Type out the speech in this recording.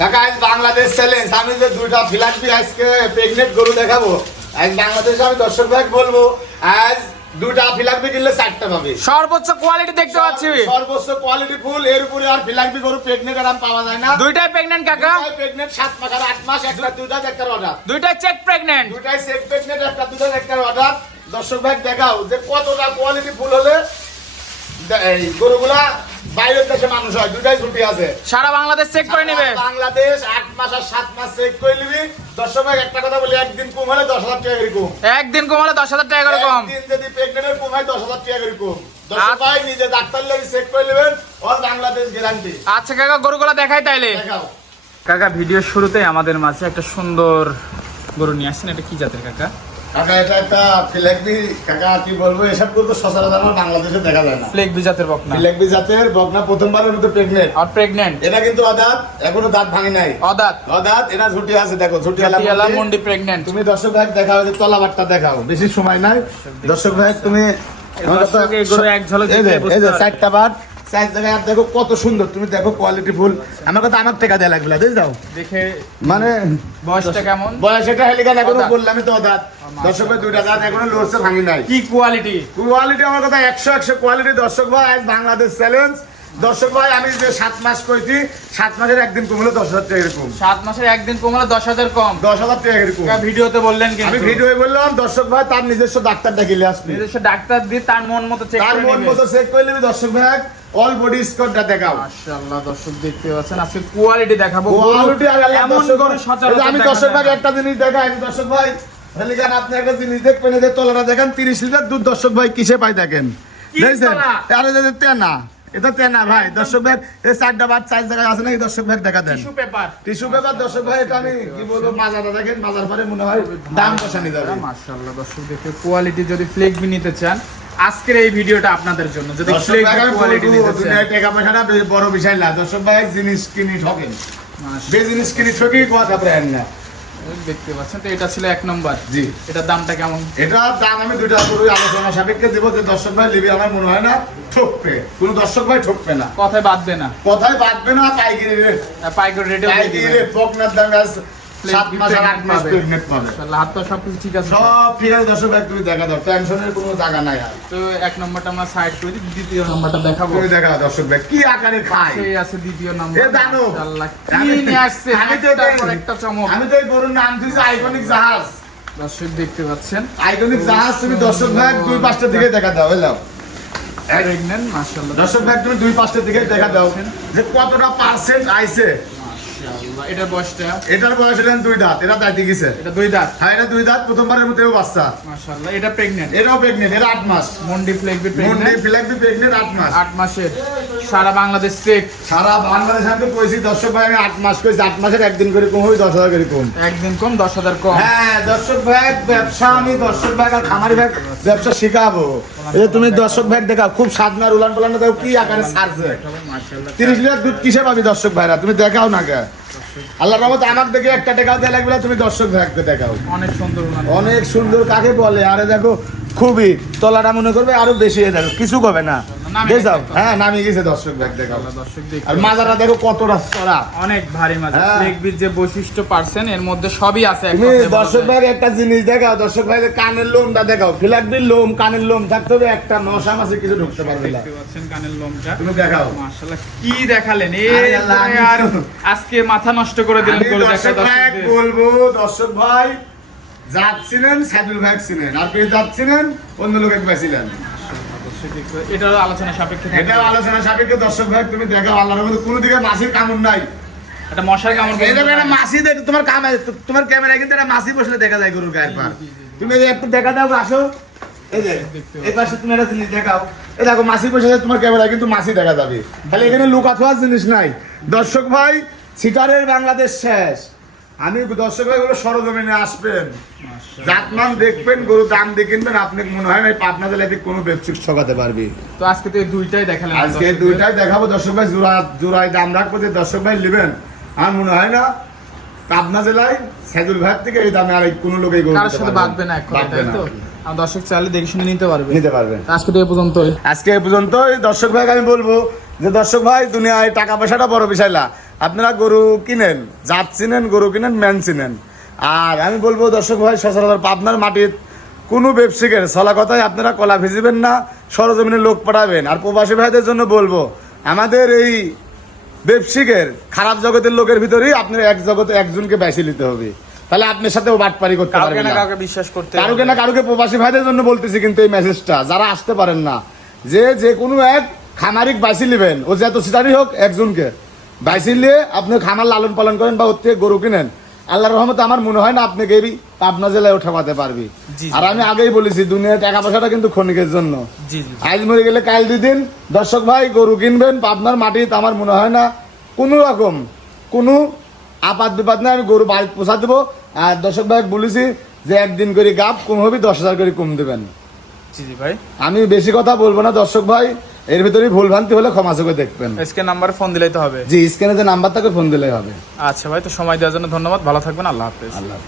কাকা আজ বাংলাদেশ চ্যালেঞ্জ আমি যে দুইটা ফিলাসফি আজকে প্রেগনেন্ট গরু দেখাবো আজ বাংলাদেশে আমি দর্শক ভাই বলব আজ দুটা ফিলাসফি কিনলে চারটা পাবে। সর্বোচ্চ কোয়ালিটি দেখতে পাচ্ছি। সর্বোচ্চ কোয়ালিটি ফুল এর উপরে আর ফিলাসফি গরু প্রেগনেন্ট আরাম পাওয়া যায় না। দুইটাই প্রেগনেন্ট কাকা। প্রেগনেন্ট সাত মাস আর আট মাস একটা দুটা একটা অর্ডার দুইটাই চেক প্রেগনেন্ট দুটাই সেট প্রেগনেন্ট একটা দুটা একটা অর্ডার দর্শক ভাই দেখাও যে কতটা কোয়ালিটি ফুল হলে এই গরুগুলা বাইরের দেশে মানুষ হয় দুটাই ছুটি আছে। সারা বাংলাদেশ চেক করে নেবে। বাংলাদেশ আট মাস আর সাত মাস চেক করে নিবি। দর্শক ভাই একটা কথা বলি একদিন কম হলে দশ হাজার টাকা করে কম একদিন কমালে দশ হাজার টাকা করে কম একদিন যদি প্রেগনেন্টের কম হয় দশ হাজার টাকা করে কম দর্শক আচ্ছা। ভাই নিজে ডাক্তার লেগে চেক করে নেবেন অল বাংলাদেশ গ্যারান্টি আচ্ছা কাকা গরুগুলো দেখাই তাইলে। দেখাও। কাকা ভিডিওর শুরুতে আমাদের মাঝে একটা সুন্দর গরু নিয়ে আসছেন। এটা কি জাতের কাকা? কাকা এটা একটা ফিলেকবি কাকা কি বলব এসব তো সচরাচর আমার বাংলাদেশে দেখা যায় না। ফ্লেক বি জাতের বকনা। ফিলেকবি জাতের বকনা প্রথমবারের মতো প্রেগনেন্ট আর প্রেগনেন্ট এটা কিন্তু অদাঁত এখনও দাঁত ভাঙে নাই। অদাত। অদাঁত এটা ঝুটি আছে দেখো ঝুটি টিয়ালা মন্ডি প্রেগনেন্ট তুমি দর্শক ভাই দেখাও যে তলাবারটা দেখাও বেশি সময় নাই। দর্শক ভাই তুমি এক ঝলক এই যে। চারটা বার চার জায়গায় আর দেখো কত সুন্দর। তুমি দেখো কোয়ালিটি ফুল আমার কথা আমার টাকা দেয়া লাগবে দেখে মানে বয়সটা কেমন? বয়স এটা হেলিকান এখনও অদাঁত। বললামই তো দাঁত। দর্শক ভাই দুইটা দাঁত এখনও লড়ছে ভাঙি নাই। কি কোয়ালিটি কোয়ালিটি আমার কথা একশো একশো কোয়ালিটি দর্শক ভাই আজ বাংলাদেশ চ্যালেঞ্জ দর্শক ভাই আমি যে সাত মাস কইছি সাত মাসের একদিন কমলে দশ হাজার টাকা এরকম। সাত মাসের একদিন কমালে দশ হাজার কম। দশ হাজার টাকা এরকম। ভিডিওতে বললেন আমি কিন্তু ভিডিও বললাম দর্শক ভাই তার নিজস্ব ডাক্তার ডাকিলে আসবে। নিজস্ব ডাক্তার দিয়ে তার মন মতো চেক তার মন মতো চেক করে নেবে দর্শক ভাই। অল বডি স্কোরটা দেখাও। মাশাআল্লাহ দর্শক দেখতে পাচ্ছেন। আজকে কোয়ালিটি দেখাবো। কোয়ালিটি আর এমন দর্শক সচরাচর আমি দর্শক ভাই একটা জিনিস দেখাই দর্শক ভাই হেলিকান আপনি একটা জিনিস দেখবেন যে তলাটা দেখেন তিরিশ লিটার দুধ দর্শক ভাই কিসে পাই দেখেন? কি আরে যে তেনা এটা তেনা ভাই। দর্শক ভাই এই চারটা বাদ চার জায়গায় আছে নাকি? দর্শক ভাই দেখা দেন। Tissue paper. টিস্যু পেপার দর্শক ভাই এটা আমি কি বলব দেখেন পরে মনে হয় দাম বসানি যাবে। মাশাআল্লাহ দর্শক দেখে কোয়ালিটি যদি ফ্লেক বি নিতে চান আজকের এই ভিডিওটা আপনাদের জন্য। যদি টাকা পয়সাটা বড় বিষয় না। দর্শক ভাই জিনিস কিনি ঠকেন বে জিনিস কিনি ঠকি কথা প্রায় না। দেখতে পাচ্ছেন তো এটা ছিল এক নম্বর। জি। এটার দামটা কেমন? এটা দাম আমি দুইটা করে আলোচনা সাপেক্ষে দেবো যে দর্শক ভাই লিবি আমার মনে হয় না ঠকবে। কোনো দর্শক ভাই ঠকবে না। কথায় বাঁধবে না। কথাই বাঁধবে না পাইকারি রেট আর পাইকারি দিয়ে পাইকারি রেট বকনার দাম সাত মাস আর আট মাস। প্রেগনেন্ট পাবে। মাশাআল্লাহ, হাত পা সবকিছু ঠিক আছে। সব ঠিক আছে দর্শক ভাই দেখা দাও টেনশনের কোনো জায়গা নাই আর। তো এক নম্বরটা আমরা সাইড করে দিই দ্বিতীয় নম্বরটা দেখাবো। তুমি দেখা দর্শক ভাই কি আকারে খায়। সেই আছে দ্বিতীয় নম্বর। এ জানো কি নিয়ে আসছে? আমি তো একটার এটাই- পর একটা চমক। আমি তো এই গরুর নাম দিয়েছি আইকনিক জাহাজ। দর্শক দেখতে পাচ্ছেন? আইকনিক জাহাজ তুমি দর্শক ভাই দুই পাঁচটার দিকে দেখা দাও এলাও দর্শক ভাই তুমি দুই পাঁচটার দিকে দেখা দাও যে কতটা পার্সেন্ট আইছে। মাশাআল্লাহ এটার বয়সটা? এটার বয়স এটা দুই দাঁত এটা দাঁতে গেছে এটা দুই দাঁত? হ্যাঁ এটা দুই দাঁত প্রথমবারের মধ্যেও বাচ্চা। মাশাআল্লাহ এটা প্রেগনেন্ট এটাও প্রেগনেন্ট এটা আট মাস। মন্ডি ফ্লেগবি মুন্ডি প্রেগনেন্ট ফিলাকবি প্রেগনেন্ট আট মাস। আট মাসের। সারা বাংলাদেশ চেক সারা বাংলাদেশ আমি কইছি দর্শক ভাই আমি আট মাস কইছি আট মাসের একদিন করে কম হই দশ হাজার করে কম। একদিন কম দশ হাজার কম। হ্যাঁ দর্শক ভাই ব্যবসা আমি দর্শক ভাই আর খামারি ভাই ব্যবসা শিখাবো। এই তুমি দর্শক ভাই দেখাও খুব সাধনার উলান পালান দেখো কি আকারে মাশাআল্লাহ। তিরিশ লিটার দুধ কিসে পাবি দর্শক ভাইরা? তুমি দেখাও না কে? আল্লাহ রহমত আমার দেখে একটা টাকাও দেওয়া লাগবে তুমি দর্শক ভাইকে দেখাও। অনেক সুন্দর। অনেক সুন্দর কাকে বলে? আরে দেখো খুবই তলাটা মনে করবে আরও বেশি হয়ে যাবে কিছু হবে না। দেখাও হ্যাঁ নামিয়ে গেছে দর্শক ভাই দেখাও। দর্শক আর মাজারা দেখো কতটা চড়া অনেক ভারী মাছ হ্যাঁ। যে বৈশিষ্ট্য পারছেন এর মধ্যে সবই আছে তুমি দর্শক ভাই একটা জিনিস দেখাও দর্শক ভাই কানের লোমটা দেখাও। ফিলাকবির লোম কানের লোম থাকতে হবে একটা মশা মাসে কিছু ঢুকতে পারবে না। কানের লোমটা। তুমি দেখাও। মাশাআল্লাহ কি দেখালেন? এ আরে আল্লাহ, পরে আমি আর আজকে মাথা নষ্ট করে দিলেন দর্শক বলব দর্শক ভাই যাচ্ছিলেন সাইদুল ভাই ছিলেন। আর পেয়ে যাচ্ছিলেন? অন্য লোকে বেছিলেন দর্শক দেখতে- আলোচনা সাপেক্ষে এটা আলোচনা সাপেক্ষে দর্শক ভাই তুমি দেখাও আল্লাহর মধ্যে কোনো দিকে মাসির কামড় নাই। মশার কামড় এই দেখো একটা মাসি দেখ তোমার কামে তোমার ক্যামেরায় কিন্তু মাসি বসলে দেখা যায় গরুর গায়ের পা তুমি একটু দেখা দাও আসো। এই যে এই পাশে তুমি একটা জিনিস দেখাও। এই দেখো মাসি বসে তোমার ক্যামেরায় কিন্তু মাসি দেখা যাবে। তাহলে এখানে জিনিস নাই। দর্শক ভাই সিটারের বাংলাদেশ শেষ। আমি দর্শক ভাই গুলো সরজমিনে আসবেন। জাতমান দেখবেন গরু দাম দিয়ে কিনবেন আপনি মনে হয় না পাবনা জেলায় কোনো ব্যবসিক ঠকাতে পারবি। তো আজকে তো দুইটাই দেখালেন আজকে। দুইটাই দেখাবো দর্শক ভাই জোড়া জোড়ায় দাম রাখব যে দর্শক ভাই নেবেন। আমার মনে হয় না পাবনা জেলায় সাইদুল ভাইয়ের থেকে এই দামে আর কোনো লোক কারোর সাথে বাঁধবে না বাঁধবে তাই তো? আর দর্শক চাইলে দেখে শুনে নিতে পারবে। নিতে পারবেন আজকে তো এই পর্যন্তই। আজকে এই পর্যন্ত দর্শক ভাই আমি বলব যে দর্শক ভাই দুনিয়ায় টাকা পয়সাটা বড় বিষয় না। আপনারা গরু কিনেন জাত চিনেন গরু কিনেন ম্যান চিনেন। আর আমি বলব দর্শক ভাই সচরাচর পাবনার মাটির কোনো ব্যবসায়ীর চলা কথায় আপনারা কলা ভিজিবেন না সরজমিনে লোক পাঠাবেন। আর প্রবাসী ভাইদের জন্য বলব আমাদের এই ব্যবসায়ীর খারাপ জগতের লোকের ভিতরেই আপনার এক জগতে একজনকে বেশি নিতে হবে। তাহলে আপনার সাথেও বাটপারি করতে পারবেন না কাউকে বিশ্বাস করতে কারোকে। না কারোকে প্রবাসী ভাইদের জন্য বলতেছি কিন্তু এই মেসেজটা যারা আসতে পারেন না যে যে কোনো এক খামারিক বাইসি নেবেন। ও যত সিটারি হোক একজনকে। বাইসি নিয়ে আপনি খামার লালন পালন করেন বা ওর থেকে গরু কিনেন আল্লাহ রহমতে আমার মনে হয় না আপনাকে এই পাবনা জেলায় ঠকাতে পারবি। আর আমি আগেই বলেছি দুনিয়ার টাকা পয়সাটা কিন্তু ক্ষণিকের জন্য। আজ মরে গেলে কাল দুই দিন দর্শক ভাই গরু কিনবেন পাবনার মাটিতে আমার মনে হয় না কোনো রকম কোনো আপাত বিপাদ না আমি গরু বাড়ি পোষা দেবো। আর দর্শক ভাই বলেছি যে একদিন করে গাপ কম হবে দশ হাজার করে কম দেবেন। ভাই। আমি বেশি কথা বলব না দর্শক ভাই এর ভিতরে ভুল ভ্রান্তি হলে ক্ষমা চোখে দেখবেন। স্ক্যান নাম্বারে ফোন দিলেই তো হবে। জি স্ক্যানে যে নাম্বার থাকে ফোন দিলেই হবে। আচ্ছা ভাই তো সময় দেওয়ার জন্য ধন্যবাদ। ভালো থাকবেন আল্লাহ হাফেজ। আল্লাহ।